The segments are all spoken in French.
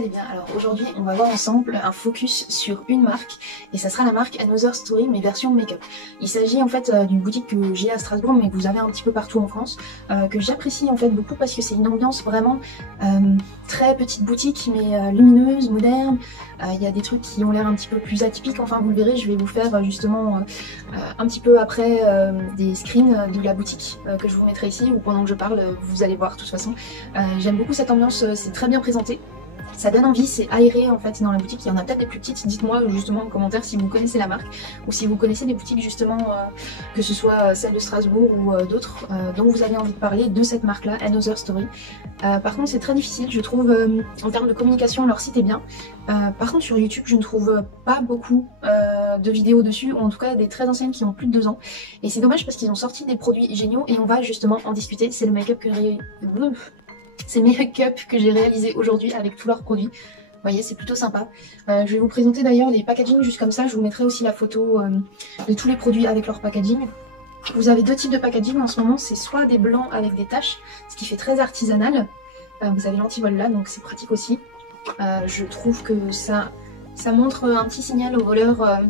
allez bien. Alors aujourd'hui on va voir ensemble un focus sur une marque et ça sera la marque Another Story mais version make-up. Il s'agit en fait d'une boutique que j'ai à Strasbourg mais que vous avez un petit peu partout en France, que j'apprécie en fait beaucoup parce que c'est une ambiance vraiment très petite boutique mais lumineuse, moderne. Il y a des trucs qui ont l'air un petit peu plus atypiques, enfin vous le verrez, je vais vous faire justement un petit peu après des screens de la boutique que je vous mettrai ici ou pendant que je parle, vous allez voir de toute façon. J'aime beaucoup cette ambiance, c'est très bien présenté. Ça donne envie, c'est aéré en fait dans la boutique. Il y en a peut-être des plus petites, dites-moi justement en commentaire si vous connaissez la marque ou si vous connaissez des boutiques justement, que ce soit celle de Strasbourg ou d'autres dont vous avez envie de parler de cette marque là, Another Story. Par contre c'est très difficile, je trouve, en termes de communication, leur site est bien. Par contre sur YouTube je ne trouve pas beaucoup de vidéos dessus, ou en tout cas des très anciennes qui ont plus de 2 ans. Et c'est dommage parce qu'ils ont sorti des produits géniaux et on va justement en discuter. C'est le make-up que c'est mes make-up que j'ai réalisé aujourd'hui avec tous leurs produits. Vous voyez, c'est plutôt sympa. Je vais vous présenter d'ailleurs les packaging juste comme ça. Je vous mettrai aussi la photo de tous les produits avec leur packaging. Vous avez 2 types de packaging en ce moment. C'est soit des blancs avec des taches, ce qui fait très artisanal. Vous avez l'antivol là, donc c'est pratique aussi. Je trouve que ça montre un petit signal au voleur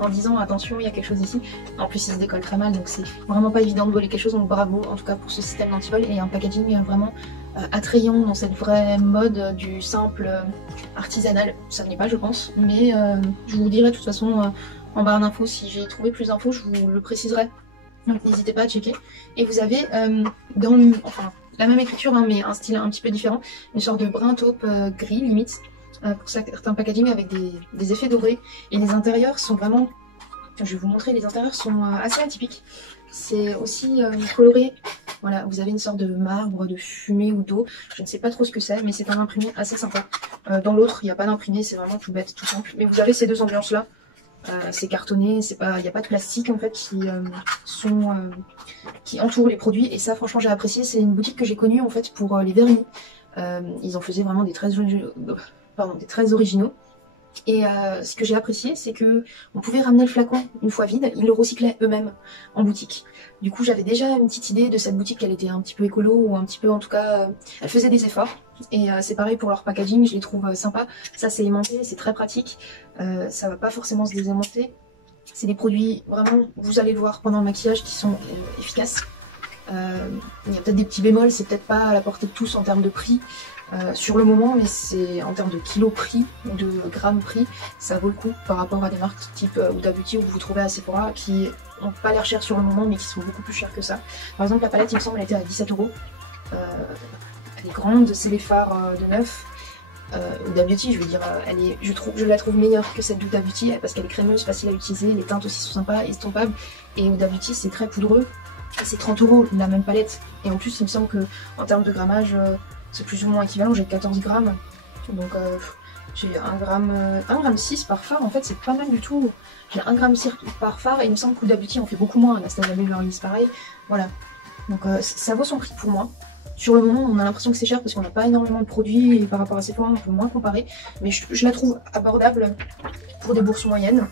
en disant attention, il y a quelque chose ici. En plus il se décolle très mal, donc c'est vraiment pas évident de voler quelque chose, donc bravo en tout cas pour ce système d'antivol et un packaging vraiment attrayant dans cette vraie mode du simple artisanal. Ça n'est pas je pense, mais je vous dirai de toute façon en barre d'infos, si j'ai trouvé plus d'infos je vous le préciserai, donc n'hésitez pas à checker. Et vous avez dans la même écriture hein, mais un style un petit peu différent, une sorte de brun taupe gris limite, pour certains packaging avec des effets dorés, et les intérieurs sont vraiment, je vais vous montrer, les intérieurs sont assez atypiques. C'est aussi coloré, voilà, vous avez une sorte de marbre, de fumée ou d'eau, je ne sais pas trop ce que c'est, mais c'est un imprimé assez sympa. Dans l'autre il n'y a pas d'imprimé, c'est vraiment tout bête, tout simple, mais vous avez ces 2 ambiances là. C'est cartonné, il n'y a pas de plastique en fait qui entourent les produits, et ça franchement j'ai apprécié. C'est une boutique que j'ai connue en fait pour les vernis. Ils en faisaient vraiment des très originaux. Et ce que j'ai apprécié, c'est que on pouvait ramener le flacon une fois vide, ils le recyclaient eux-mêmes en boutique. Du coup j'avais déjà une petite idée de cette boutique, qu'elle était un petit peu écolo, ou un petit peu en tout cas, elle faisait des efforts. Et c'est pareil pour leur packaging, je les trouve sympas. Ça c'est aimanté, c'est très pratique, ça va pas forcément se désaimanter. C'est des produits vraiment, vous allez le voir pendant le maquillage, qui sont efficaces. Il y a peut-être des petits bémols, c'est peut-être pas à la portée de tous en termes de prix. Sur le moment, mais c'est en termes de kilo prix ou de grammes prix, ça vaut le coup par rapport à des marques type Huda Beauty où vous trouvez à Sephora qui n'ont pas l'air cher sur le moment mais qui sont beaucoup plus chères que ça. Par exemple la palette il me semble elle était à 17 €. Elle est grande, c'est les fards de neuf. Huda Beauty je veux dire, je la trouve meilleure que celle d'Huda Beauty parce qu'elle est crémeuse, facile à utiliser, les teintes aussi sont sympas, estompables, et Huda Beauty c'est très poudreux. C'est 30 € la même palette, et en plus il me semble que en termes de grammage c'est plus ou moins équivalent, j'ai 14 grammes, donc j'ai 1,6 g par phare, en fait c'est pas mal du tout. J'ai 1,6 g par phare et il me semble qu'Huda Beauty en fait beaucoup moins, Anastasia Beverly Hills pareil, voilà. Donc ça vaut son prix pour moi. Sur le moment on a l'impression que c'est cher parce qu'on n'a pas énormément de produits et par rapport à Sephora on peut moins comparer, mais je la trouve abordable pour des bourses moyennes.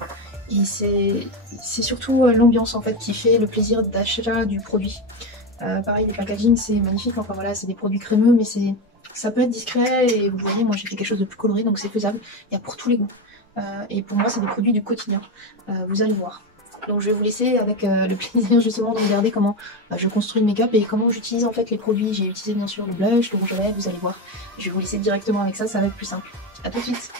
Et c'est surtout l'ambiance en fait qui fait le plaisir d'achat du produit. Pareil, les packaging c'est magnifique, enfin voilà, c'est des produits crémeux mais ça peut être discret, et vous voyez moi j'ai fait quelque chose de plus coloré donc c'est faisable, il y a pour tous les goûts. Et pour moi c'est des produits du quotidien, vous allez voir. Donc je vais vous laisser avec le plaisir justement de regarder comment je construis le make-up et comment j'utilise en fait les produits. J'ai utilisé bien sûr le blush, le rouge à lèvres, vous allez voir. Je vais vous laisser directement avec ça, ça va être plus simple. A tout de suite.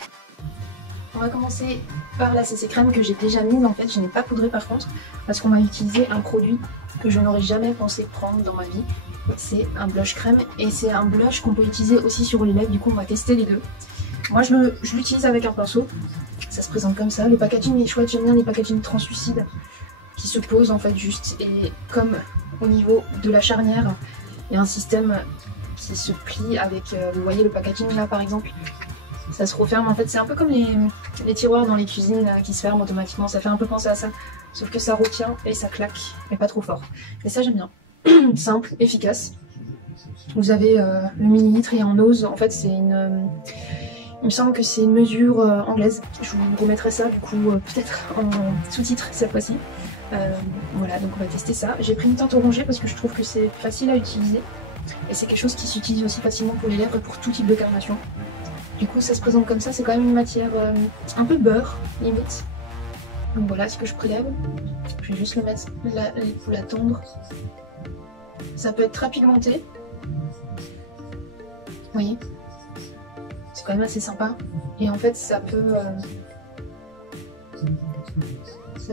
On va commencer par la CC crème que j'ai déjà mise, en fait je n'ai pas poudré par contre parce qu'on m'a utilisé un produit que je n'aurais jamais pensé prendre dans ma vie. C'est un blush crème et c'est un blush qu'on peut utiliser aussi sur les lèvres, du coup on va tester les deux. Moi je l'utilise avec un pinceau, ça se présente comme ça, le packaging est chouette, j'aime bien les packaging translucides qui se posent en fait juste, et comme au niveau de la charnière il y a un système qui se plie avec, vous voyez le packaging là par exemple, ça se referme en fait, c'est un peu comme les tiroirs dans les cuisines qui se ferment automatiquement, ça fait un peu penser à ça, sauf que ça retient et ça claque, mais pas trop fort. Et ça j'aime bien, simple, efficace. Vous avez le millilitre et en ose, en fait c'est une... il me semble que c'est une mesure anglaise, je vous remettrai ça du coup peut-être en sous-titre cette fois-ci. Voilà, donc on va tester ça. J'ai pris une teinte orangée parce que je trouve que c'est facile à utiliser, et c'est quelque chose qui s'utilise aussi facilement pour les lèvres et pour tout type de carnation. Du coup ça se présente comme ça, c'est quand même une matière un peu beurre limite. Donc voilà ce que je prélève. Je vais juste le mettre là pour la tendre. Ça peut être très pigmenté. Vous voyez, c'est quand même assez sympa. Et en fait ça peut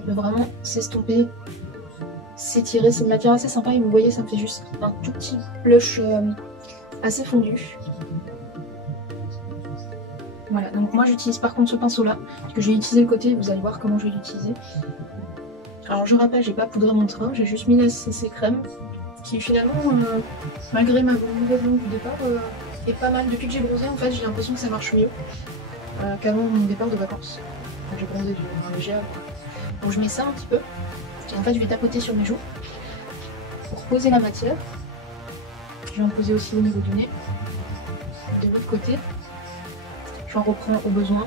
vraiment s'estomper, s'étirer. C'est une matière assez sympa et vous voyez ça me fait juste un tout petit blush assez fondu. Voilà, donc moi j'utilise par contre ce pinceau là, parce que je vais utiliser le côté, vous allez voir comment je vais l'utiliser. Alors je rappelle, j'ai pas poudré mon teint, j'ai juste mis la CC crème, qui finalement, malgré ma mauvaise langue du départ, est pas mal. Depuis que j'ai bronzé en fait, j'ai l'impression que ça marche mieux qu'avant mon départ de vacances. J'ai bronzé du léger avant. Donc je mets ça un petit peu, et en fait je vais tapoter sur mes joues pour poser la matière. Je vais en poser aussi au niveau du nez, de l'autre côté. J'en reprends au besoin.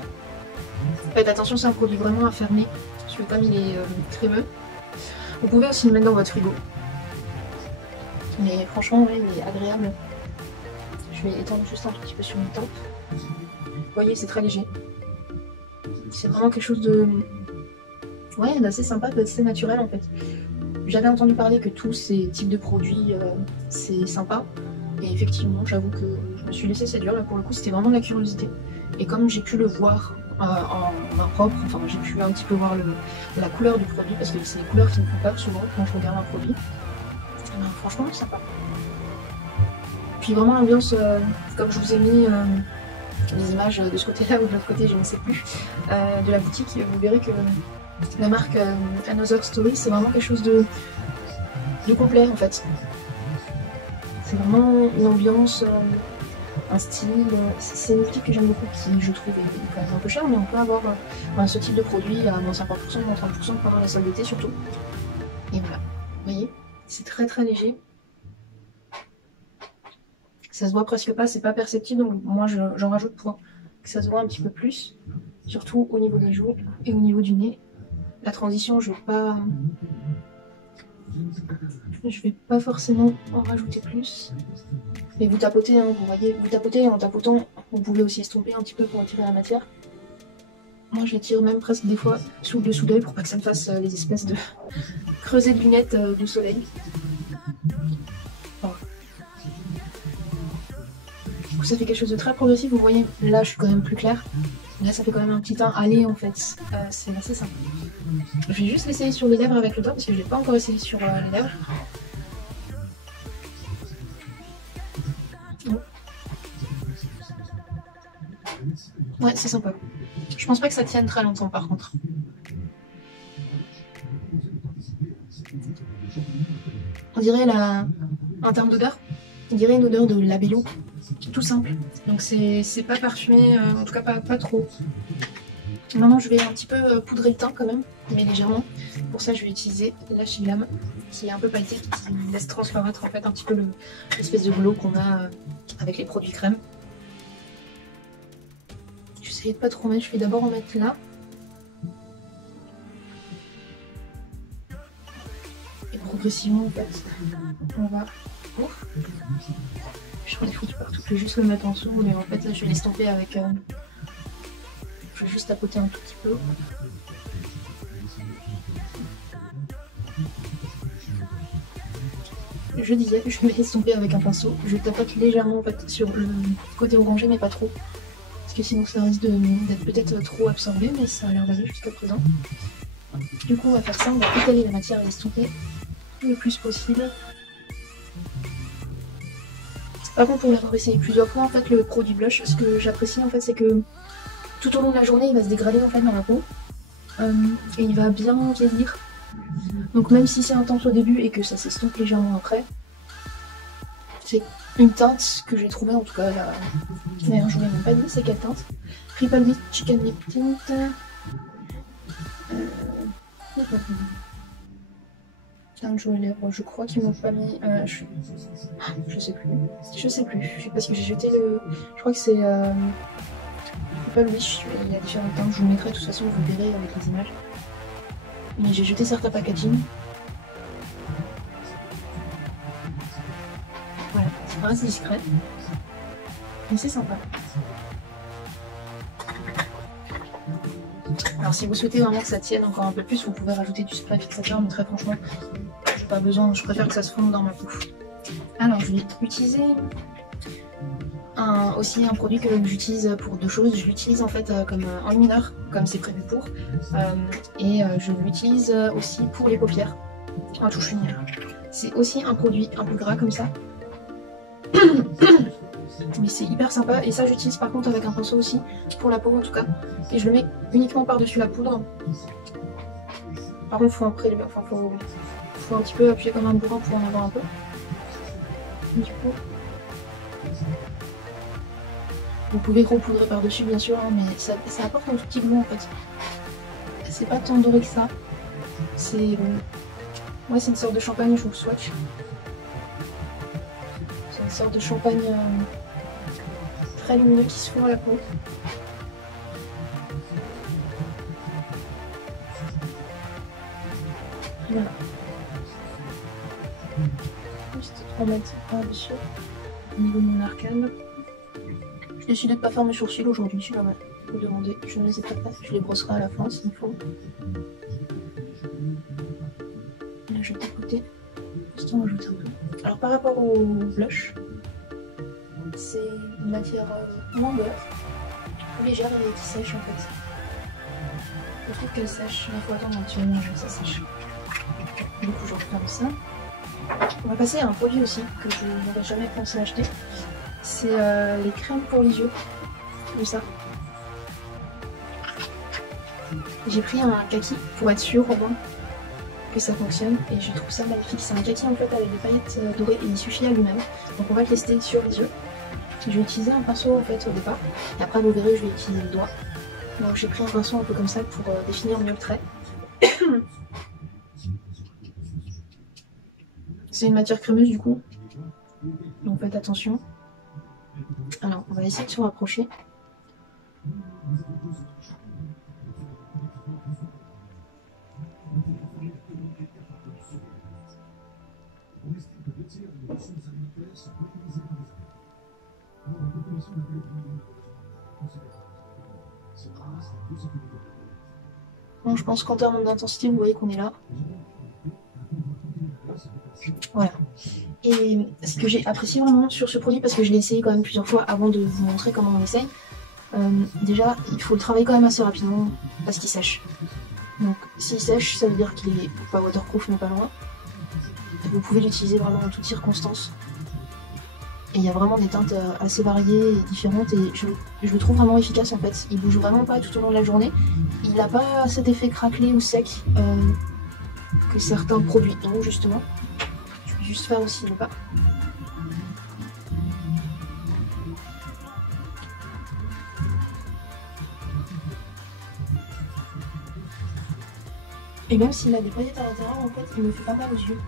Faites attention, c'est un produit vraiment à fermer, parce que comme il est crémeux. Vous pouvez aussi le mettre dans votre frigo. Mais franchement, ouais, il est agréable. Je vais étendre juste un tout petit peu sur mes tempes. Vous voyez, c'est très léger. C'est vraiment quelque chose de... ouais, d'assez sympa, d'assez naturel en fait. J'avais entendu parler que tous ces types de produits, c'est sympa. Et effectivement, j'avoue que je me suis laissée séduire. Là, pour le coup, c'était vraiment de la curiosité. Et comme j'ai pu le voir en main propre, enfin j'ai pu un petit peu voir la couleur du produit, parce que c'est les couleurs qui me font peur souvent quand je regarde un produit. Ben, franchement, c'est sympa. Puis vraiment l'ambiance, comme je vous ai mis les images de ce côté-là ou de l'autre côté, je ne sais plus, de la boutique, vous verrez que la marque Another Story, c'est vraiment quelque chose de complet en fait. C'est vraiment une ambiance, un style, c'est une boutique que j'aime beaucoup, qui je trouve est quand même un peu cher, mais on peut avoir ce type de produit à moins 50%, moins 30% pendant la solde d'été surtout. Et voilà, vous voyez, c'est très très léger. Ça se voit presque pas, c'est pas perceptible, donc moi j'en rajoute pour que ça se voit un petit peu plus, surtout au niveau des joues et au niveau du nez. La transition, je vais pas forcément en rajouter plus. Mais vous tapotez, hein, vous voyez, vous tapotez, en tapotant, vous pouvez aussi estomper un petit peu pour attirer la matière. Moi je tire même presque des fois sous le dessous d'œil pour pas que ça me fasse les espèces de creusets de lunettes du soleil. Voilà. Du coup ça fait quelque chose de très progressif, vous voyez, là je suis quand même plus claire. Là ça fait quand même un petit teint allé en fait, c'est assez simple. Je vais juste l'essayer sur les lèvres avec le doigt parce que je l'ai pas encore essayé sur les lèvres. Ouais, c'est sympa. Je pense pas que ça tienne très longtemps par contre. On dirait en termes d'odeur, on dirait une odeur de labello, tout simple. Donc c'est pas parfumé, en tout cas pas trop. Maintenant je vais un petit peu poudrer le teint quand même, mais légèrement. Pour ça je vais utiliser la Chez Glam, qui est un peu pailletée, qui laisse transparaître en fait un petit peu l'espèce de glow qu'on a avec les produits crème. J'essaie de pas trop mettre, je vais d'abord en mettre là. Et progressivement en fait, on va... Ouf. J'en ai foutu partout, je vais juste le mettre en dessous, mais en fait là je vais l'estomper avec... Je vais juste tapoter un tout petit peu. Je disais, je vais l'estomper avec un pinceau. Je tapote légèrement en fait sur le côté orangé, mais pas trop. Parce que sinon ça risque d'être peut-être trop absorbé, mais ça a l'air d'aller jusqu'à présent. Du coup on va faire ça, on va étaler la matière et l'estomper le plus possible. Par contre pour l'avoir essayé plusieurs fois, en fait le produit blush, ce que j'apprécie en fait c'est que tout au long de la journée il va se dégrader en fait dans la peau. Et il va bien vieillir. Donc même si c'est intense au début et que ça s'estompe légèrement après, c'est une teinte que j'ai trouvée en tout cas là. D'ailleurs je vous l'ai même pas dit, c'est quelle teinte? Triple Wheat Chicken Lip Tint. Teinte jouer lèvres, je crois qu'ils m'ont pas mis. Je sais plus. Je sais plus. Parce que j'ai jeté le. Je crois que c'est. Triple Wheat, il y a différentes teintes, je vous mettrai de toute façon, vous verrez avec les images. Mais j'ai jeté certains packaging. Voilà, c'est pas assez discret. Mais c'est sympa. Alors si vous souhaitez vraiment que ça tienne encore un peu plus, vous pouvez rajouter du spray fixateur, mais très franchement, j'ai pas besoin, je préfère que ça se fonde dans ma peau. Alors je vais utiliser aussi un produit que j'utilise pour deux choses. Je l'utilise en fait comme enlumineur, comme c'est prévu pour, et je l'utilise aussi pour les paupières, en touche lumière. C'est aussi un produit un peu gras comme ça, mais c'est hyper sympa, et ça j'utilise par contre avec un pinceau aussi, pour la peau en tout cas, et je le mets uniquement par-dessus la poudre. Par contre faut un prélever, enfin faut un petit peu appuyer comme un bourrin pour en avoir un peu. Du coup, vous pouvez repoudrer par-dessus bien sûr, hein, mais ça apporte un tout petit goût en fait. C'est pas tant doré que ça. C'est ouais, c'est une sorte de champagne, je vous swatch. C'est une sorte de champagne très lumineux qui se fond à la peau. Voilà. Juste 3 mètres par-dessus, au niveau de mon arcane. J'ai décidé de ne pas faire mes sourcils aujourd'hui, si jamais vous demandez. Je ne les ai pas faits, je les brosserai à la fin s'il faut. Là je vais de côté, juste en rajouter un peu. Alors par rapport au blush, c'est une matière moins beurre, plus légère et qui sèche en fait. Je trouve qu'elle sèche, mais il faut attendre un petit moment que ça sèche. Du coup je referme ça. On va passer à un produit aussi que je n'aurais jamais pensé acheter. C'est les crèmes pour les yeux, comme ça. J'ai pris un kaki pour être sûr au moins que ça fonctionne, et je trouve ça magnifique. C'est un kaki en fait avec des paillettes dorées et il suffit à lui-même. Donc on va le tester sur les yeux. Je vais utiliser un pinceau en fait au départ, et après vous verrez je vais utiliser le doigt. Donc j'ai pris un pinceau un peu comme ça pour définir mieux le trait. C'est une matière crémeuse du coup, donc faites attention. Alors on va essayer de se rapprocher. Bon, je pense qu'en termes d'intensité, vous voyez qu'on est là. Voilà. Et ce que j'ai apprécié vraiment sur ce produit, parce que je l'ai essayé quand même plusieurs fois avant de vous montrer comment on essaye, déjà il faut le travailler quand même assez rapidement parce qu'il sèche. Donc s'il sèche, ça veut dire qu'il est pas waterproof mais pas loin. Vous pouvez l'utiliser vraiment en toutes circonstances. Et il y a vraiment des teintes assez variées et différentes, et je le trouve vraiment efficace en fait. Il bouge vraiment pas tout au long de la journée. Il n'a pas cet effet craquelé ou sec que certains produits ont justement. Je vais juste faire aussi le bas. Et même s'il a des paillettes à l'intérieur, en fait, il me fait pas mal aux yeux.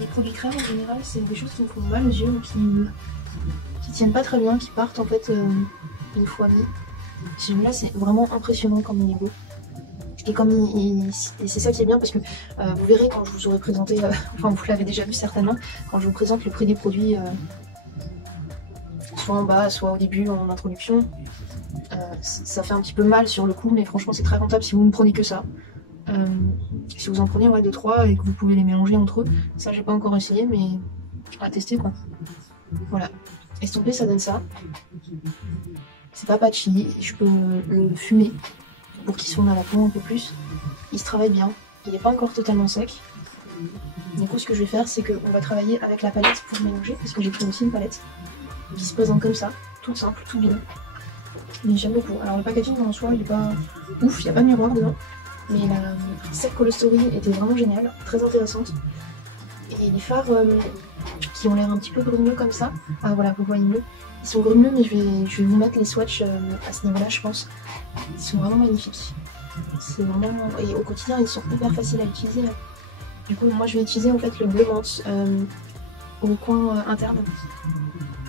Les produits crème en général, c'est des choses qui me font mal aux yeux, qui tiennent pas très bien, qui partent en fait une fois mis. Celui-là, c'est vraiment impressionnant comme il est beau. Et comme et c'est ça qui est bien, parce que vous verrez quand je vous aurai présenté, enfin vous l'avez déjà vu certainement, quand je vous présente le prix des produits, soit en bas, soit au début en introduction, ça fait un petit peu mal sur le coup, mais franchement c'est très rentable si vous ne prenez que ça. Si vous en prenez 2-3 et que vous pouvez les mélanger entre eux, ça j'ai pas encore essayé, mais à tester quoi. Voilà, estompé ça donne ça. C'est pas patchy, je peux le fumer pour qu'il sonne à la peau un peu plus. Il se travaille bien, il n'est pas encore totalement sec. Du coup ce que je vais faire, c'est qu'on va travailler avec la palette pour mélanger, parce que j'ai pris aussi une palette qui se présente comme ça, toute simple, tout bien. Mais j'aime beaucoup. Alors le packaging en soi il est pas ouf, il n'y a pas de miroir dedans. Mais la Self Color Story était vraiment géniale, très intéressante. Et les fards qui ont l'air un petit peu grumeleux comme ça, ah voilà, vous voyez mieux. Ils sont grumeleux, mais je vais vous mettre les swatchs à ce niveau-là, je pense. Ils sont vraiment magnifiques. C'est vraiment... Et au quotidien, ils sont hyper faciles à utiliser. Du coup, moi je vais utiliser en fait le bleu menthe au coin interne.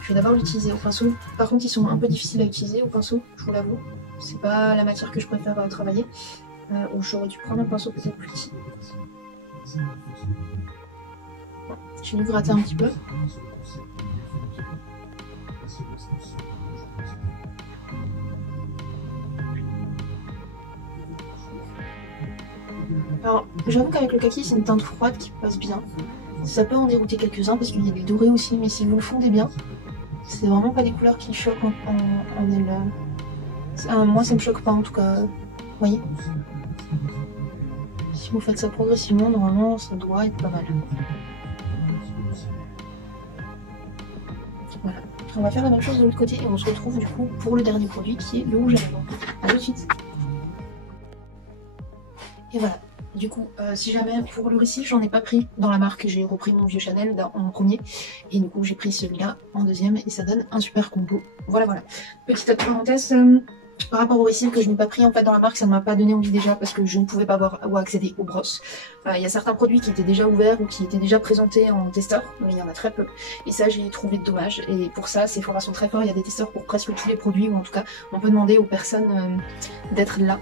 Je vais d'abord l'utiliser au pinceau. Par contre, ils sont un peu difficiles à utiliser au pinceau, je vous l'avoue. C'est pas la matière que je préfère travailler. J'aurais dû prendre un pinceau peut-être plus petit. Je vais lui gratter un petit peu. Alors j'avoue qu'avec le kaki c'est une teinte froide qui passe bien. Ça peut en dérouter quelques-uns parce qu'il y a des dorés aussi, mais si vous le fondez bien, c'est vraiment pas des couleurs qui choquent en elles. Moi ça me choque pas en tout cas, vous voyez. Si vous faites ça progressivement, normalement ça doit être pas mal. Voilà. On va faire la même chose de l'autre côté et on se retrouve du coup pour le dernier produit qui est le rouge à lèvres. A tout de suite. Et voilà. Du coup, si jamais pour le récit, j'en ai pas pris dans la marque, j'ai repris mon vieux Chanel en premier. Et du coup, j'ai pris celui-là en deuxième et ça donne un super combo. Voilà, voilà. Petite parenthèse, par rapport au récit que je n'ai pas pris en fait dans la marque, ça ne m'a pas donné envie déjà parce que je ne pouvais pas voir ou accéder aux brosses. Il y a certains produits qui étaient déjà ouverts ou qui étaient déjà présentés en testeur, mais il y en a très peu. Et ça, j'ai trouvé dommage. Et pour ça, Sephora sont très forts. Il y a des testeurs pour presque tous les produits, ou en tout cas, on peut demander aux personnes d'être là.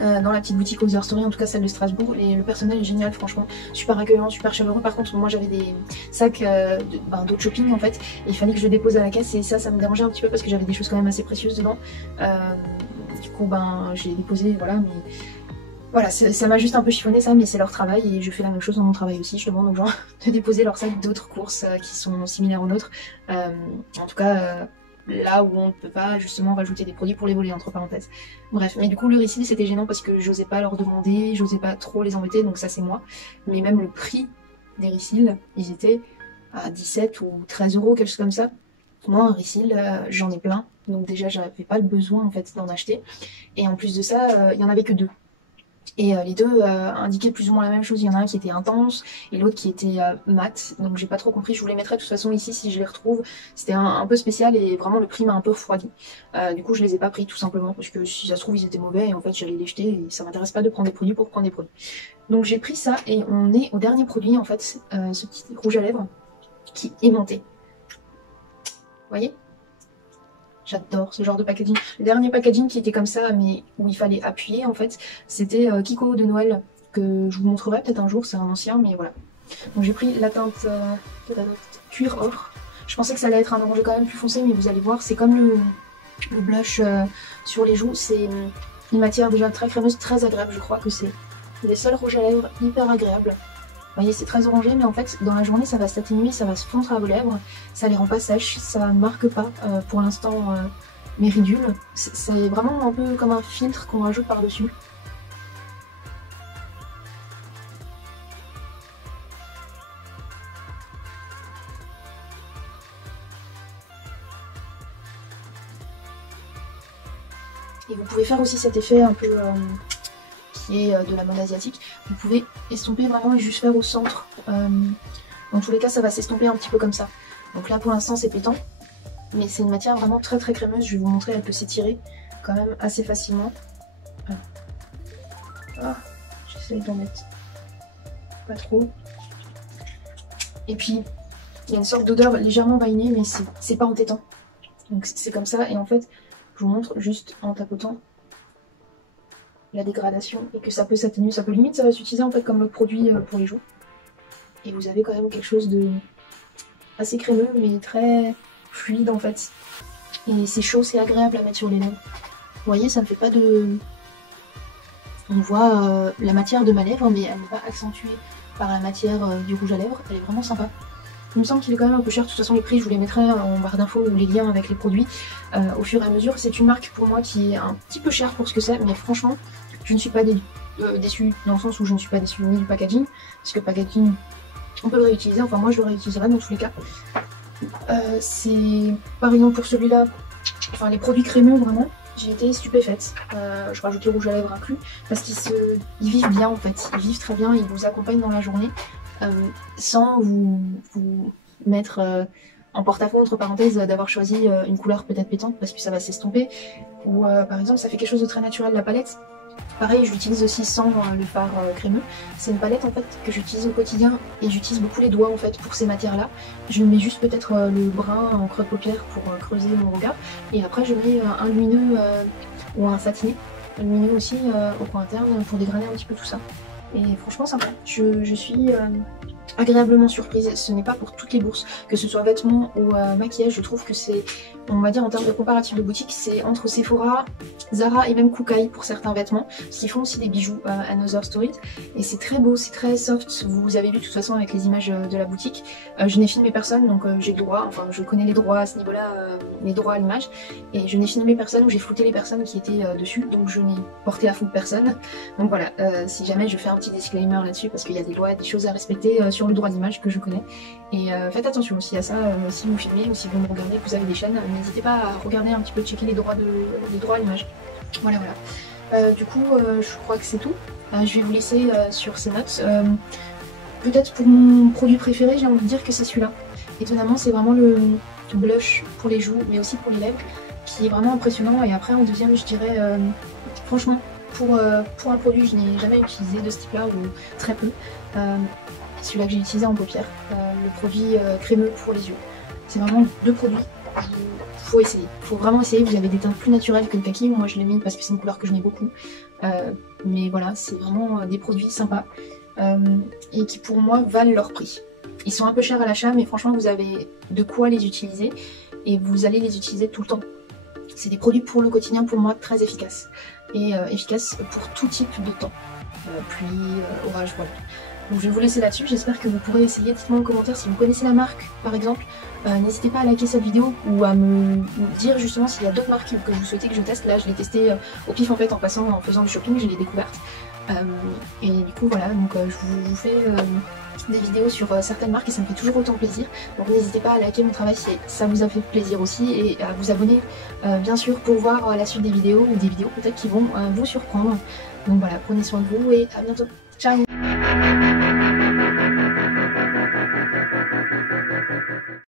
Dans la petite boutique Other Story, en tout cas celle de Strasbourg, et le personnel est génial, franchement, super accueillant, super chaleureux. Par contre, moi j'avais des sacs d'autres shopping en fait, et il fallait que je le dépose à la caisse, et ça me dérangeait un petit peu parce que j'avais des choses quand même assez précieuses dedans. Du coup, je l'ai déposé, voilà, mais voilà, ça m'a juste un peu chiffonné ça, mais c'est leur travail, et je fais la même chose dans mon travail aussi. Je demande aux gens de déposer leurs sacs d'autres courses qui sont similaires aux nôtres. En tout cas, là où on ne peut pas justement rajouter des produits pour les voler, entre parenthèses. Bref, mais du coup le récit c'était gênant parce que j'osais pas leur demander, j'osais pas trop les embêter, donc ça c'est moi. Mais même le prix des récils, ils étaient à 17 ou 13 euros, quelque chose comme ça. Moi un récil, j'en ai plein, donc déjà j'avais pas le besoin en fait d'en acheter. Et en plus de ça, il y en avait que deux. Et les deux indiquaient plus ou moins la même chose. Il y en a un qui était intense et l'autre qui était mat. Donc j'ai pas trop compris. Je vous les mettrai de toute façon ici si je les retrouve. C'était un peu spécial et vraiment le prix m'a un peu refroidi. Du coup je les ai pas pris tout simplement parce que si ça se trouve ils étaient mauvais et en fait j'allais les jeter et ça m'intéresse pas de prendre des produits pour prendre des produits. Donc j'ai pris ça et on est au dernier produit en fait, ce petit rouge à lèvres qui est aimanté. Vous voyez ? J'adore ce genre de packaging. Le dernier packaging qui était comme ça, mais où il fallait appuyer en fait, c'était Kiko de Noël, que je vous montrerai peut-être un jour, c'est un ancien, mais voilà. Donc j'ai pris la teinte cuir or. Je pensais que ça allait être un orangé quand même plus foncé, mais vous allez voir, c'est comme le blush sur les joues. C'est une matière déjà très crémeuse, très agréable, je crois que c'est les seuls rouges à lèvres hyper agréables. Vous voyez, c'est très orangé, mais en fait, dans la journée, ça va s'atténuer, ça va se fondre à vos lèvres, ça les rend pas sèches, ça ne marque pas pour l'instant mes ridules. C'est vraiment un peu comme un filtre qu'on rajoute par-dessus. Et vous pouvez faire aussi cet effet un peu... qui est de la mode asiatique, vous pouvez estomper vraiment et juste faire au centre. Dans tous les cas, ça va s'estomper un petit peu comme ça. Donc là, pour l'instant, c'est pétant, mais c'est une matière vraiment très très crémeuse. Je vais vous montrer, elle peut s'étirer quand même assez facilement. Ah, j'essaye d'en mettre pas trop. Et puis, il y a une sorte d'odeur légèrement vainée, mais c'est pas entêtant. Donc c'est comme ça, et en fait, je vous montre juste en tapotant la dégradation et que ça peut s'atténuer, ça peut limite, ça va s'utiliser en fait comme l'autre produit pour les joues. Et vous avez quand même quelque chose de assez crémeux mais très fluide en fait. Et c'est chaud, c'est agréable à mettre sur les lèvres. Vous voyez, ça ne fait pas de... On voit la matière de ma lèvre, mais elle n'est pas accentuée par la matière du rouge à lèvres. Elle est vraiment sympa. Il me semble qu'il est quand même un peu cher. De toute façon, les prix, je vous les mettrai en barre d'infos ou les liens avec les produits au fur et à mesure. C'est une marque pour moi qui est un petit peu chère pour ce que c'est, mais franchement, je ne suis pas déçue dans le sens où je ne suis pas déçue ni du packaging, parce que le packaging, on peut le réutiliser. Enfin, moi, je le réutiliserai dans tous les cas. C'est par exemple pour celui-là, enfin les produits crémeux vraiment. J'ai été stupéfaite, je rajoute le rouge à lèvres inclus, parce qu'ils vivent bien en fait, ils vivent très bien, ils vous accompagnent dans la journée, sans vous mettre en porte-à-faux, entre parenthèses, d'avoir choisi une couleur peut-être pétante, parce que ça va s'estomper, ou par exemple ça fait quelque chose de très naturel, la palette. Pareil, je l'utilise aussi sans le fard crémeux. C'est une palette en fait que j'utilise au quotidien et j'utilise beaucoup les doigts en fait pour ces matières-là. Je mets juste peut-être le brun en creux de paupière pour creuser mon regard et après je mets un lumineux ou un satiné, lumineux aussi au coin interne pour dégrader un petit peu tout ça. Et franchement sympa. Je suis agréablement surprise. Ce n'est pas pour toutes les bourses, que ce soit vêtements ou maquillage. Je trouve que c'est, on va dire en termes de comparatif de boutique, c'est entre Sephora, Zara et même Kookai pour certains vêtements, parce qu'ils font aussi des bijoux Another Stories, et c'est très beau, c'est très soft. Vous avez vu de toute façon avec les images de la boutique. Je n'ai filmé personne, donc j'ai le droit, enfin je connais les droits à ce niveau-là, les droits à l'image, et je n'ai filmé personne ou j'ai flouté les personnes qui étaient dessus, donc je n'ai porté à fou personne. Donc voilà, si jamais je fais un petit disclaimer là-dessus, parce qu'il y a des lois, des choses à respecter sur le droit d'image que je connais. Et faites attention aussi à ça, si vous filmez ou si vous me regardez, que vous avez des chaînes, n'hésitez pas à regarder un petit peu, checker les droits à l'image. Voilà, voilà. Du coup, je crois que c'est tout. Je vais vous laisser sur ces notes. Peut-être pour mon produit préféré, j'ai envie de dire que c'est celui-là. Étonnamment, c'est vraiment le blush pour les joues, mais aussi pour les lèvres, qui est vraiment impressionnant. Et après, en deuxième, je dirais, franchement, pour un produit que je n'ai jamais utilisé de ce type-là, ou très peu, celui-là que j'ai utilisé en paupières, le produit crémeux pour les yeux. C'est vraiment deux produits, faut essayer, faut vraiment essayer. Vous avez des teintes plus naturelles que le kaki, moi je l'ai mis parce que c'est une couleur que je n'ai beaucoup, mais voilà, c'est vraiment des produits sympas et qui pour moi valent leur prix. Ils sont un peu chers à l'achat, mais franchement vous avez de quoi les utiliser et vous allez les utiliser tout le temps. C'est des produits pour le quotidien, pour moi très efficaces, et efficaces pour tout type de temps, pluie, orage, voilà. Donc je vais vous laisser là-dessus, j'espère que vous pourrez essayer. Dites-moi en commentaire si vous connaissez la marque par exemple. N'hésitez pas à liker cette vidéo ou à me dire justement s'il y a d'autres marques que vous souhaitez que je teste. Là je l'ai testé au pif en fait en passant, en faisant le shopping, je l'ai découverte. Et du coup voilà, donc je vous fais des vidéos sur certaines marques et ça me fait toujours autant plaisir. Donc n'hésitez pas à liker mon travail si ça vous a fait plaisir aussi, et à vous abonner bien sûr pour voir la suite des vidéos, ou des vidéos peut-être qui vont vous surprendre. Donc voilà, prenez soin de vous et à bientôt. Ciao!